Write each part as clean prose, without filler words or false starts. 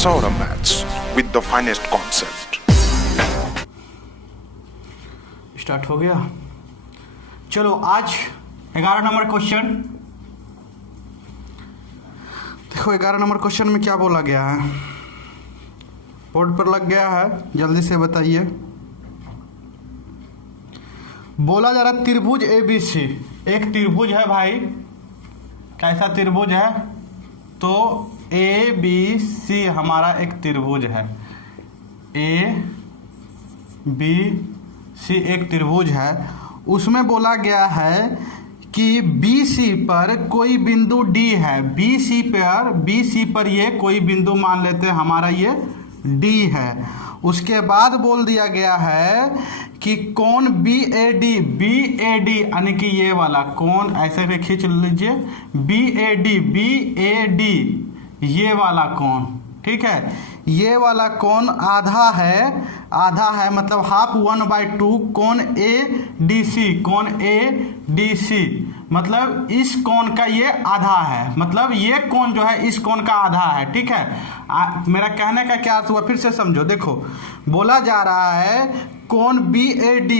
Saurabh Maths with the finest concept. Start हो गया। चलो आज 11 नंबर क्वेश्चन देखो। 11 नंबर क्वेश्चन में क्या बोला गया है, बोर्ड पर लग गया है, जल्दी से बताइए। बोला जा रहा त्रिभुज ABC, एक त्रिभुज है भाई। कैसा त्रिभुज है? तो ABC हमारा एक त्रिभुज है। ABC एक त्रिभुज है। उसमें बोला गया है कि BC पर कोई बिंदु D है। BC पर ये कोई बिंदु मान लेते हैं हमारा ये D है। उसके बाद बोल दिया गया है कि कौन BAD यानी कि ये वाला कौन, ऐसे में खींच लीजिए, BAD ये वाला कौन, ठीक है। ये वाला कौन आधा है मतलब हाफ 1/2 कौन ADC मतलब इस कोण का ये आधा है, मतलब ये कोण जो है इस कोण का आधा है, ठीक है। मेरा कहने का क्या अर्थ हुआ, फिर से समझो। देखो बोला जा रहा है कोण BAD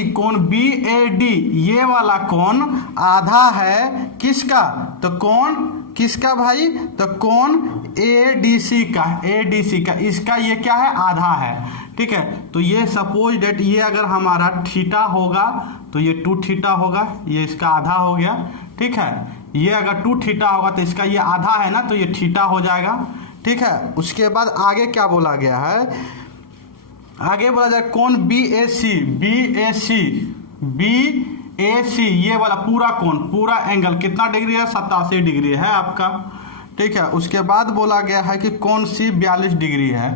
ये वाला कोण आधा है किसका? तो कोण किसका भाई? तो कोण ADC का इसका ये क्या है? आधा है, ठीक है। तो ये सपोज डेट ये अगर हमारा थीटा होगा तो ये 2 थीटा होगा, ये इसका आधा हो गया, ठीक है। ये अगर 2 थीटा होगा तो इसका ये आधा है ना, तो ये थीटा हो जाएगा, ठीक है। उसके बाद आगे क्या बोला गया है? आगे बोला जाए कौन BAC ये वाला पूरा कोण, पूरा एंगल कितना डिग्री है? 87 डिग्री है आपका, ठीक है। उसके बाद बोला गया है कि कौन सी 42 डिग्री है।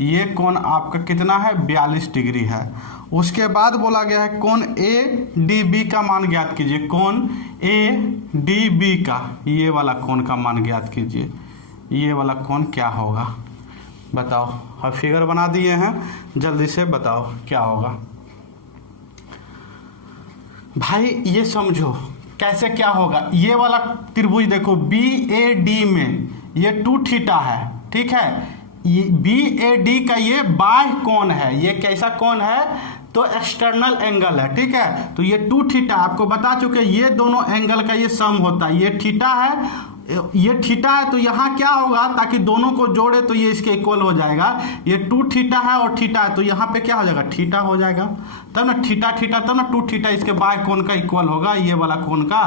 ये कोण आपका कितना है? 42 डिग्री है। उसके बाद बोला गया है कौन ADB का मान ज्ञात कीजिए। कौन ADB का ये वाला कोण का मान ज्ञात कीजिए। ये वाला कोण क्या होगा बताओ। हम फिगर बना दिए हैं, जल्दी से बताओ क्या होगा भाई। ये समझो कैसे क्या होगा। ये वाला त्रिभुज देखो BAD में ये 2 थीटा है, ठीक है। ये BAD का ये बाह्य कोण है। ये कैसा कोण है? तो एक्सटर्नल एंगल है, ठीक है। तो ये 2 थीटा आपको बता चुके, ये दोनों एंगल का ये सम होता है। ये थीटा है तो यहाँ क्या होगा, ताकि दोनों को जोड़े तो ये इसके इक्वल हो जाएगा। ये 2 थीटा है और थीटा है तो यहाँ पे क्या हो जाएगा? थीटा हो जाएगा, तब ना थीटा तब ना 2 थीटा इसके बाह्य कोण का इक्वल होगा ये वाला कोण का,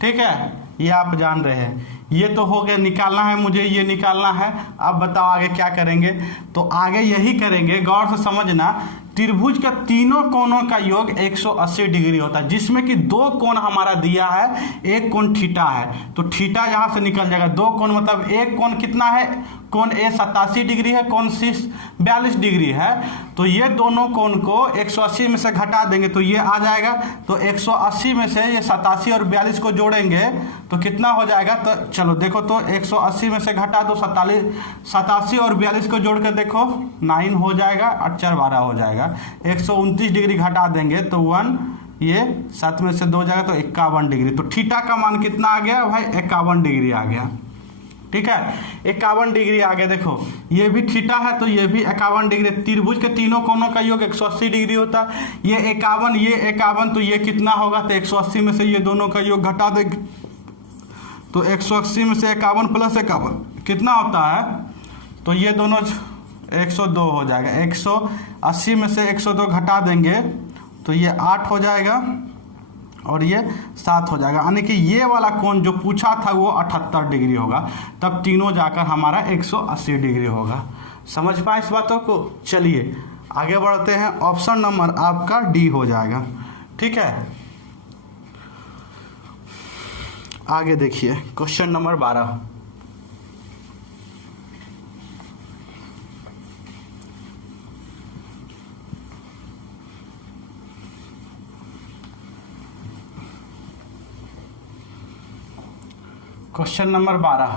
ठीक है। ये आप जान रहे हैं। ये तो हो गया, निकालना है मुझे, ये निकालना है। अब बताओ आगे क्या करेंगे? तो आगे यही करेंगे, गौर से समझना। त्रिभुज का तीनों कोणों का योग 180 डिग्री होता है, जिसमें कि 2 कोण हमारा दिया है, एक कोण थीटा है तो थीटा यहाँ से निकल जाएगा। 2 कोण मतलब एक कोण कितना है? कोण A 87 डिग्री है, कोण C 42 डिग्री है। तो ये दोनों कोण को 180 में से घटा देंगे तो ये आ जाएगा। तो 180 में से ये 87 और 42 को जोड़ेंगे तो कितना हो जाएगा? तो चलो देखो, तो 180 में से घटा दो 87 और 42 को जोड़ कर देखो 9 हो जाएगा, 8 4 12 हो जाएगा। 129 डिग्री घटा देंगे तो 1, ये 7 में से 2 जाएगा तो 51 डिग्री। तो थीटा का मान कितना आ गया भाई? 51 डिग्री आ गया, ठीक है। 51 डिग्री आ गया। देखो ये भी थीटा है तो ये भी 51 डिग्री। त्रिभुज के तीनों कोणों का योग 180 डिग्री होता है। ये 51 तो ये कितना होगा? तो 180 में से ये दोनों का योग घटा देंगे तो 180 में से 51 + 51 कितना होता है? तो ये दोनों 102 हो जाएगा। 180 में से 102 घटा देंगे तो ये 8 हो जाएगा और ये 7 हो जाएगा। यानी कि ये वाला कोण जो पूछा था वो 78 डिग्री होगा, तब तीनों जाकर हमारा 180 डिग्री होगा। समझ पाए इस बातों को? चलिए आगे बढ़ते हैं। ऑप्शन नंबर आपका D हो जाएगा, ठीक है। आगे देखिए क्वेश्चन नंबर 12। क्वेश्चन नंबर 12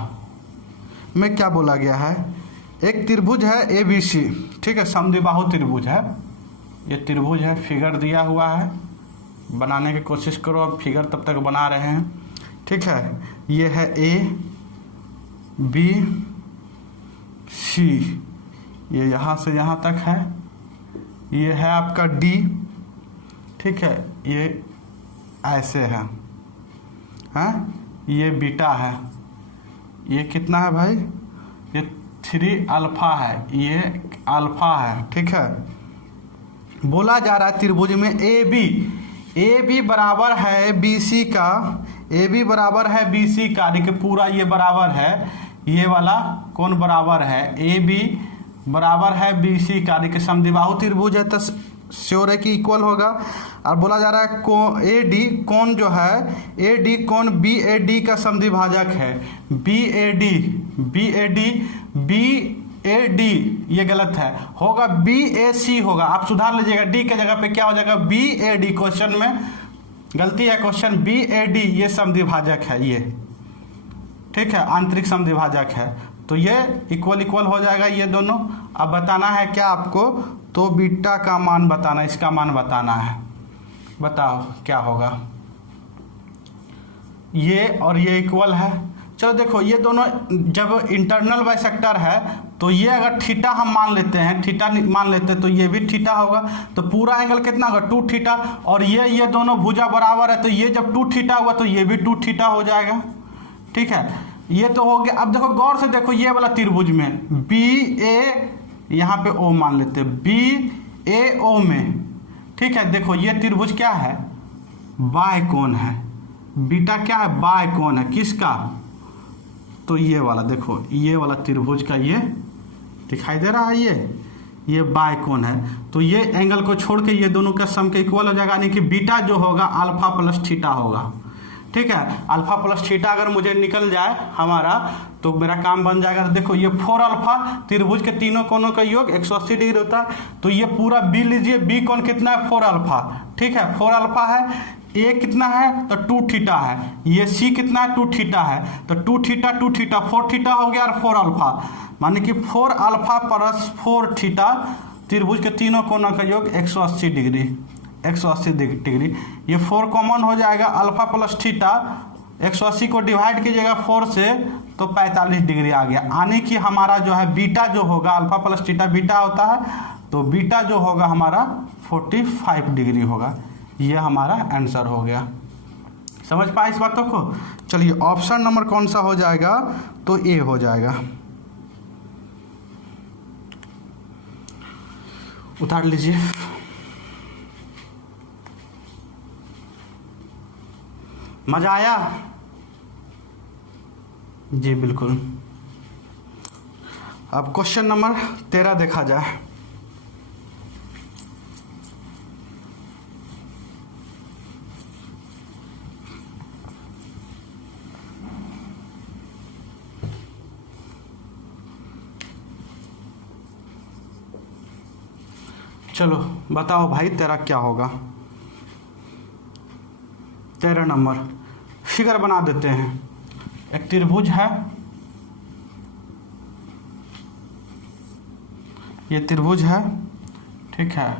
में क्या बोला गया है? एक त्रिभुज है ABC, ठीक है, समद्विबाहु त्रिभुज है। ये त्रिभुज है, फिगर दिया हुआ है, बनाने की कोशिश करो। अब फिगर तब तक बना रहे हैं, ठीक है। ये है A B C, ये यहाँ से यहाँ तक है, ये है आपका डी, ठीक है, ये ऐसे है, हैं, ये बीटा है, ये कितना है भाई, ये 3 अल्फा है, ये अल्फा है, ठीक है। बोला जा रहा है त्रिभुज में ए बी बराबर है बी सी का, ए बी बराबर है बी सी का, देखिए पूरा ये बराबर है, ये वाला कौन बराबर है, ए बी बराबर है बी सी का, देखिए समद्विबाहु त्रिभुज है तो श्योर है कि इक्वल होगा। और बोला जा रहा है को ए डी कौन जो है, ए डी कौन बी ए डी का समद्विभाजक है, बी ए डी, ये गलत है, होगा बी ए सी होगा, आप सुधार लीजिएगा, डी के जगह पे क्या हो जाएगा बी ए डी, क्वेश्चन में गलती है, क्वेश्चन बी ए डी ये समद्विभाजक है, ये ठीक है, आंतरिक समद्विभाजक है, तो ये इक्वल हो जाएगा ये दोनों। अब बताना है क्या आपको, तो बीटा का मान बताना, इसका मान बताना है, बताओ क्या होगा, ये और ये इक्वल है। चलो देखो ये दोनों जब इंटरनल बाइसेक्टर है तो ये अगर थीटा हम मान लेते हैं, थीटा मान लेते हैं तो ये भी थीटा होगा, तो पूरा एंगल कितना होगा 2 थीटा, और ये दोनों भुजा बराबर है तो ये जब 2 थीटा हुआ तो ये भी 2 थीटा हो जाएगा, ठीक है, ये तो हो गया। अब देखो गौर से देखो, ये वाला त्रिभुज में बी ए, यहाँ पे ओ मान लेते हैं, बी ए ओ में, ठीक है, देखो ये त्रिभुज क्या है, बाय कोण है, बीटा क्या है, बाय कोण है, किसका, तो ये वाला, देखो ये वाला त्रिभुज का ये दिखाई दे रहा है, ये बाय कोण है, तो ये एंगल को छोड़ के ये दोनों का सम के इक्वल हो जाएगा, यानी कि बीटा जो होगा अल्फा प्लस थीटा होगा, ठीक है, अल्फा प्लस थीटा अगर मुझे निकल जाए हमारा तो मेरा काम बन जाएगा। देखो ये 4 अल्फा, त्रिभुज के तीनों कोणों का योग 180 डिग्री होता है, तो ये पूरा बी लीजिए, बी कोण कितना है 4 अल्फा, ठीक है, 4 अल्फा है, ए कितना है तो 2 थीटा है, ये सी कितना है 2 थीटा है, तो 2 थीटा 4 थीटा हो गया और 4 अल्फा, माने कि 4 अल्फा प्लस 4 थीटा, त्रिभुज के तीनों कोणों का योग 180 डिग्री, 180 डिग्री, ये 4 कॉमन हो जाएगा, अल्फा प्लस थीटा 180 को डिवाइड कीजिएगा 4 से तो 45 डिग्री आ गया, यानी कि हमारा जो है बीटा जो होगा, अल्फा प्लस थीटा बीटा होता है, तो बीटा जो होगा हमारा 45 डिग्री होगा, ये हमारा आंसर हो गया। समझ पाए इस बातों को। चलिए ऑप्शन नंबर कौन सा हो जाएगा, तो ए हो जाएगा, उतार लीजिए। मजा आया जी, बिल्कुल। अब क्वेश्चन नंबर 13 देखा जाए। चलो बताओ भाई तेरा क्या होगा। 13 नंबर फिगर बना देते हैं। एक त्रिभुज है, ये त्रिभुज है, ठीक है,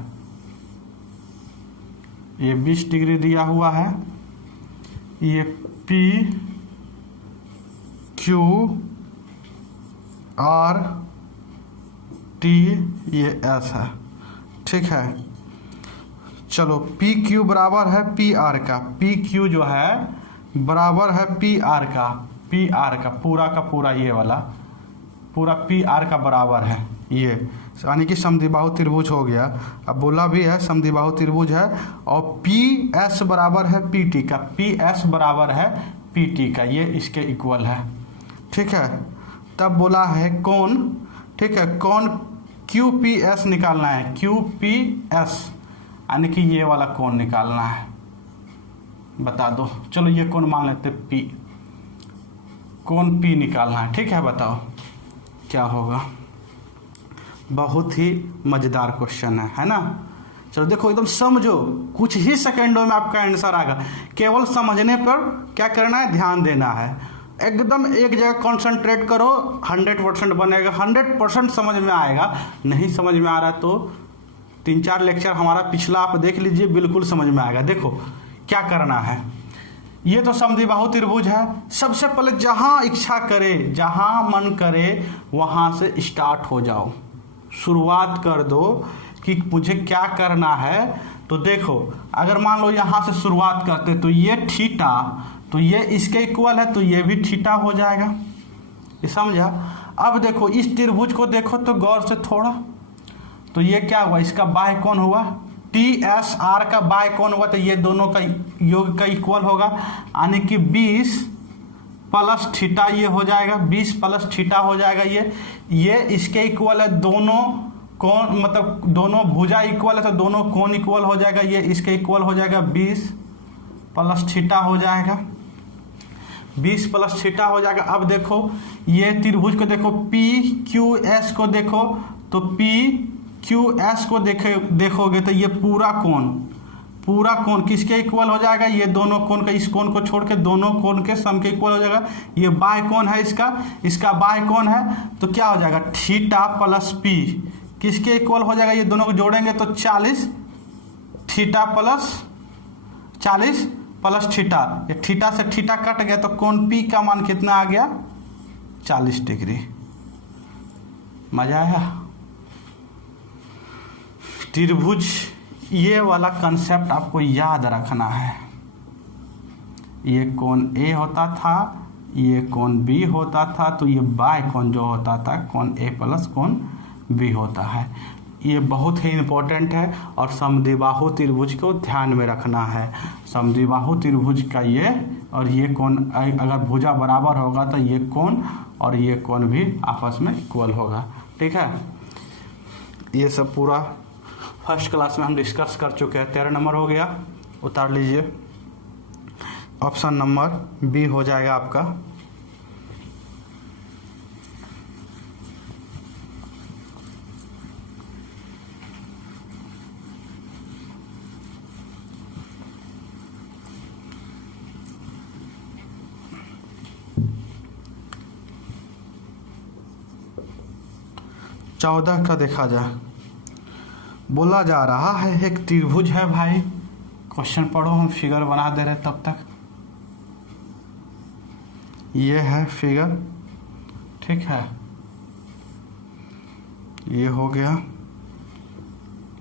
ये 20 डिग्री दिया हुआ है, ये P Q R T ये S है, ठीक है। चलो पी क्यू बराबर है पी आर का, पी क्यू जो है बराबर है पी आर का, पी आर का पूरा ये वाला पूरा पी आर का बराबर है, ये यानी कि समद्विबाहु त्रिभुज हो गया। अब बोला भी है समद्विबाहु त्रिभुज है, और पी एस बराबर है पी टी का, पी एस बराबर है पी टी का, ये इसके इक्वल है, ठीक है। तब बोला है कौन, ठीक है, कौन क्यू पी एस निकालना है, क्यू पी एस यानी कि ये वाला कौन निकालना है, बता दो। चलो ये कौन मान लेते पी, कौन पी निकालना है, ठीक है, बताओ क्या होगा। बहुत ही मज़ेदार क्वेश्चन है ना। चलो देखो एकदम समझो, कुछ ही सेकेंडों में आपका आंसर आएगा, केवल समझने पर क्या करना है, ध्यान देना है, एकदम एक जगह कंसंट्रेट करो, 100% बनेगा, 100% समझ में आएगा। नहीं समझ में आ रहा तो 3-4 लेक्चर हमारा पिछला आप देख लीजिए, बिल्कुल समझ में आएगा। देखो क्या करना है, ये तो समद्विबाहु त्रिभुज है, सबसे पहले जहाँ इच्छा करे, जहाँ मन करे वहाँ से स्टार्ट हो जाओ, शुरुआत कर दो कि मुझे क्या करना है। तो देखो अगर मान लो यहाँ से शुरुआत करते तो ये थीटा, तो ये इसके इक्वल है, तो ये भी थीटा हो जाएगा, ये समझा। अब देखो इस त्रिभुज को देखो तो गौर से थोड़ा, तो ये क्या हुआ, इसका बाय कौन हुआ, TSR का बाय कौन हुआ, तो ये दोनों का योग का इक्वल होगा, यानी कि 20 प्लस थीटा ये हो जाएगा, 20 प्लस थीटा हो जाएगा। ये इसके इक्वल है, दोनों कोण मतलब दोनों भुजा इक्वल है तो दोनों कोण इक्वल हो जाएगा, ये इसके इक्वल हो जाएगा, 20 प्लस थीटा हो जाएगा, 20 प्लस थीटा हो जाएगा। अब देखो ये त्रिभुज को देखो, PQS को देखो, तो PQS को देखोगे तो ये पूरा कोण किसके इक्वल हो जाएगा, ये दोनों कोण का, इस कोण को छोड़ के दोनों कोण के सम के इक्वल हो जाएगा। ये बाय कोण है, इसका बाय कोण है, तो क्या हो जाएगा, थीटा प्लस P किसके इक्वल हो जाएगा, ये दोनों को जोड़ेंगे तो 40 थीटा प्लस 40 प्लस थीटा, ये थीटा से थीटा कट गया तो कोण P का मान कितना आ गया, 40 डिग्री। मजा आया। त्रिभुज ये वाला कंसेप्ट आपको याद रखना है। ये कोण A होता था, ये कोण B होता था, तो ये बाय कोण जो होता था कोण A प्लस कोण B होता है। ये बहुत ही इम्पोर्टेंट है और समद्विबाहु त्रिभुज को ध्यान में रखना है। समद्विबाहु त्रिभुज का ये और ये कोण अगर भुजा बराबर होगा तो ये कोण और ये कोण भी आपस में इक्वल होगा, ठीक है। ये सब पूरा फर्स्ट क्लास में हम डिस्कस कर चुके हैं। 13 नंबर हो गया, उतार लीजिए। ऑप्शन नंबर बी हो जाएगा आपका। चौदह का देखा जाए, बोला जा रहा है एक त्रिभुज है भाई, क्वेश्चन पढ़ो, हम फिगर बना दे रहे तब तक। ये है फिगर, ठीक है, ये हो गया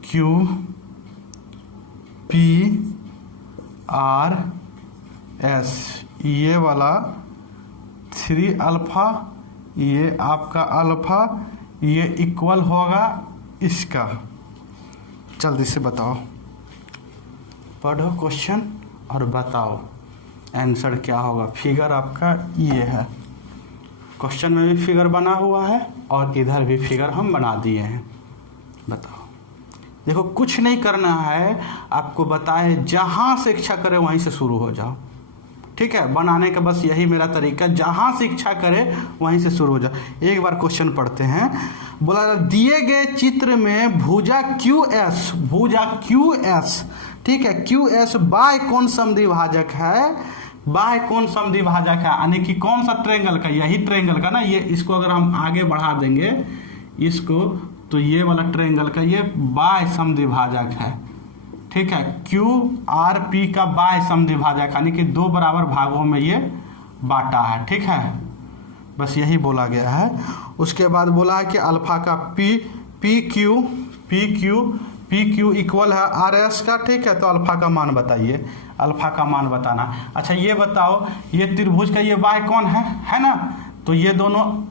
Q P R S, ये वाला 3 अल्फा, ये आपका अल्फा, ये इक्वल होगा इसका। जल्दी से बताओ, पढ़ो क्वेश्चन और बताओ आंसर क्या होगा। फिगर आपका ये है, क्वेश्चन में भी फिगर बना हुआ है और इधर भी फिगर हम बना दिए हैं। बताओ, देखो कुछ नहीं करना है आपको, बताए जहाँ से इच्छा करे वहीं से शुरू हो जाओ, ठीक है। बनाने का बस यही मेरा तरीका, जहाँ से इच्छा करे वहीं से शुरू हो जाओ। एक बार क्वेश्चन पढ़ते हैं। बोला दिए गए चित्र में भुजा QS, ठीक है, QS बाय कोण समद्विभाजक है, बाय कोण समद्विभाजक है, यानी कि कौन सा ट्रायंगल का, यही ट्रायंगल का ना, ये इसको अगर हम आगे बढ़ा देंगे इसको, तो ये वाला ट्रायंगल का ये बाय समद्विभाजक है, ठीक है। QRP का बाय समद्विभाजक, यानी कि 2 बराबर भागों में ये बांटा है, ठीक है। बस यही बोला गया है। उसके बाद बोला है कि अल्फा का PQ इक्वल है RS का, ठीक है। तो अल्फा का मान बताइए, अल्फा का मान बताना। अच्छा ये बताओ, ये त्रिभुज का ये बाय कौन है ना, तो ये दोनों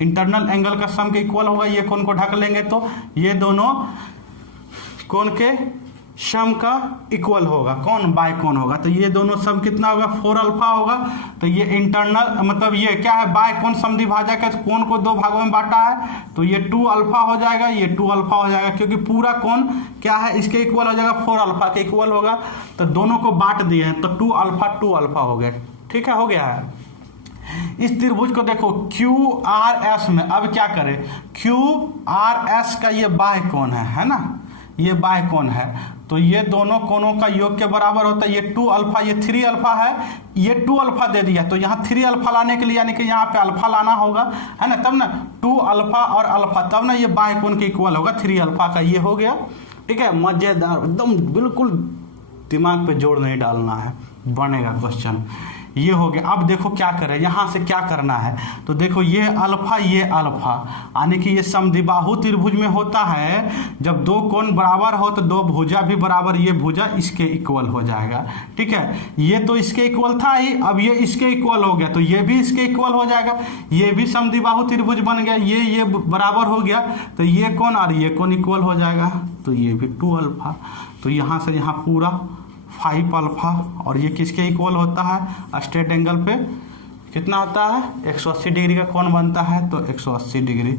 इंटरनल एंगल का सम के इक्वल होगा। ये कोण को ढक लेंगे तो ये दोनों कोण के सम का इक्वल होगा, कौन बाय कौन होगा, तो ये दोनों सम कितना होगा, 4 अल्फा होगा। तो ये इंटरनल मतलब ये क्या है, बाय कौन समद्विभाजक है, कोण को 2 भागों में बांटा है, तो ये 2 अल्फा हो जाएगा, ये 2 अल्फा हो जाएगा, क्योंकि पूरा कोण क्या है, इसके इक्वल हो जाएगा, 4 अल्फा के इक्वल होगा। तो दोनों को बांट दिए हैं तो 2 अल्फा हो गया, ठीक है, हो गया है। इस त्रिभुज को देखो QRS में, अब क्या करें, QRS का ये बाय कोण है ना, ये बाय कोण है, तो ये दोनों कोणों का योग के बराबर होता है। ये 2 अल्फा, ये 3 अल्फा है, ये 2 अल्फा दे दिया, तो यहाँ 3 अल्फा लाने के लिए यानी कि यहाँ पे अल्फा लाना होगा, है ना, तब ना 2 अल्फा और अल्फा, तब ना ये बाय कोण के इक्वल होगा, 3 अल्फा का ये हो गया, ठीक है। मजेदार एकदम, बिल्कुल दिमाग पे जोर नहीं डालना है, बनेगा क्वेश्चन। ये हो गया। अब देखो क्या करें, यहाँ से क्या करना है, तो देखो ये अल्फा यानी कि ये समद्विबाहु त्रिभुज में होता है जब दो कोण बराबर हो तो दो भुजा भी बराबर, ये भुजा इसके इक्वल हो जाएगा। ठीक है, ये तो इसके इक्वल था ही, अब ये इसके इक्वल हो गया तो ये भी इसके इक्वल हो जाएगा, ये भी समद्विबाहु त्रिभुज बन गया, ये बराबर हो गया तो ये कोण और ये कोण इक्वल हो जाएगा, तो ये भी 2 अल्फा। तो यहाँ से यहाँ पूरा 5 अल्फा, और ये किसके इक्वल होता है, स्ट्रेट एंगल पे कितना होता है, 180 डिग्री का कोण बनता है, तो 180 डिग्री,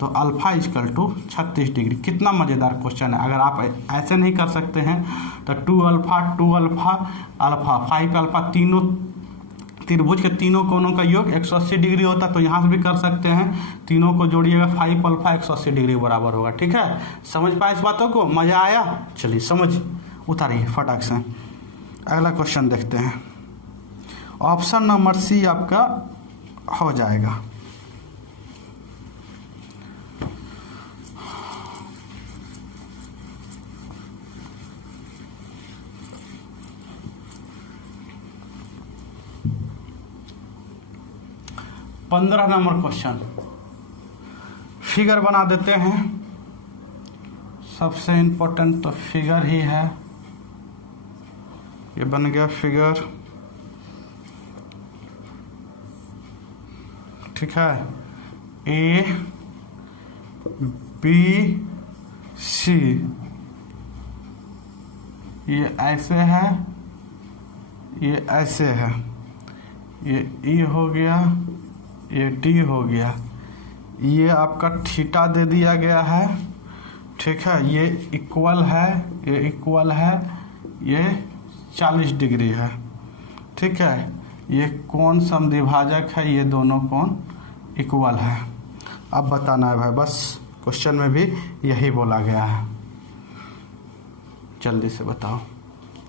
तो अल्फा इजकल टू 36 डिग्री। कितना मज़ेदार क्वेश्चन है। अगर आप ऐसे नहीं कर सकते हैं तो 2 अल्फा 5 अल्फा, तीनों त्रिभुज के तीनों कोणों का योग 180 डिग्री होता है, तो यहाँ से भी कर सकते हैं, तीनों को जोड़िएगा 5 अल्फा 180 डिग्री बराबर होगा। ठीक है, समझ पाए इस बातों को, मज़ा आया। चलिए समझ उतारिए फटाक से। अगला क्वेश्चन देखते हैं, ऑप्शन नंबर सी आपका हो जाएगा। पंद्रह नंबर क्वेश्चन, फिगर बना देते हैं। सबसे इम्पोर्टेंट तो फिगर ही है। ये बन गया फिगर, ठीक है, ए बी सी, ये ऐसे है, ये ऐसे है, ये ई हो गया, ये डी हो गया, ये आपका थीटा दे दिया गया है। ठीक है, ये इक्वल है, ये इक्वल है, ये 40 डिग्री है। ठीक है, ये कोण समद्विभाजक है, ये दोनों कोण इक्वल है। अब बताना है भाई, बस क्वेश्चन में भी यही बोला गया है। जल्दी से बताओ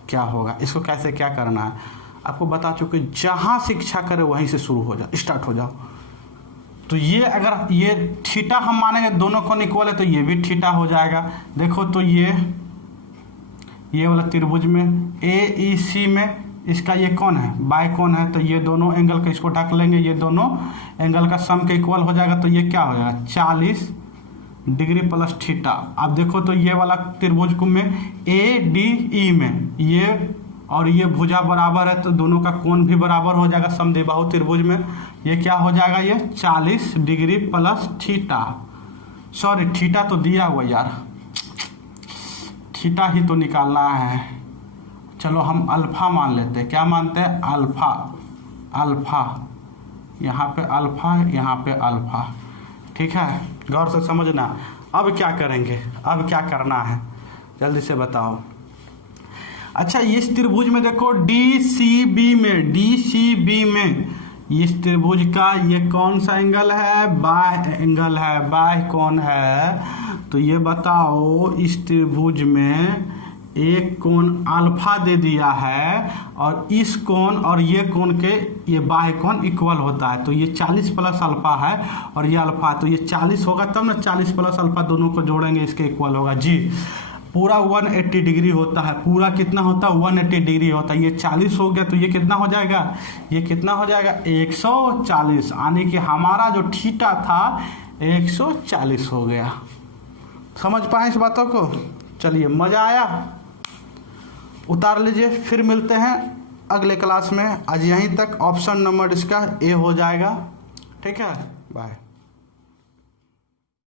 क्या होगा, इसको कैसे क्या करना है आपको बता चुके। जहाँ शिक्षा करे वहीं से शुरू हो जाओ, स्टार्ट हो जाओ। तो ये अगर ये थीटा हम मानेंगे दोनों कोण इक्वल है तो ये भी थीटा हो जाएगा। देखो तो ये वाला त्रिभुज में AEC में इसका ये कौन है, बाय कौन है, तो ये दोनों एंगल का इसको ढक लेंगे, ये दोनों एंगल का सम के इक्वल हो जाएगा, तो ये क्या हो जाएगा 40 डिग्री प्लस थीटा। अब देखो तो ये वाला त्रिभुज में ADE में ये और ये भुजा बराबर है तो दोनों का कोण भी बराबर हो जाएगा समद्विबाहु त्रिभुज में। ये क्या हो जाएगा, ये 40 degree plus theta, sorry theta तो दिया हुआ यार, थीटा ही तो निकालना है। चलो हम अल्फा मान लेते हैं, क्या मानते हैं, अल्फा, अल्फा यहाँ पे अल्फा, यहाँ पे अल्फा। ठीक है, गौर से समझना। अब क्या करेंगे, अब क्या करना है जल्दी से बताओ। अच्छा, इस त्रिभुज में देखो DCB में इस त्रिभुज का ये कौन सा एंगल है, बाह्य एंगल है, बाह्य कोण है। तो ये बताओ इस त्रिभुज में एक कोण अल्फा दे दिया है और इस कोण और ये कोण के ये बाह्य कोण इक्वल होता है, तो ये 40 प्लस अल्फा है और ये अल्फा है, तो ये 40 होगा तब ना, 40 प्लस अल्फा दोनों को जोड़ेंगे इसके इक्वल होगा जी। पूरा 180 डिग्री होता है, पूरा कितना होता है 180 डिग्री होता है। ये 40 हो गया तो ये कितना हो जाएगा, ये कितना हो जाएगा 140, यानी कि हमारा जो थीटा था 140 हो गया। समझ पाए इस बातों को। चलिए मज़ा आया, उतार लीजिए, फिर मिलते हैं अगले क्लास में। आज यहीं तक ऑप्शन नंबर इसका ए हो जाएगा। ठीक है, बाय।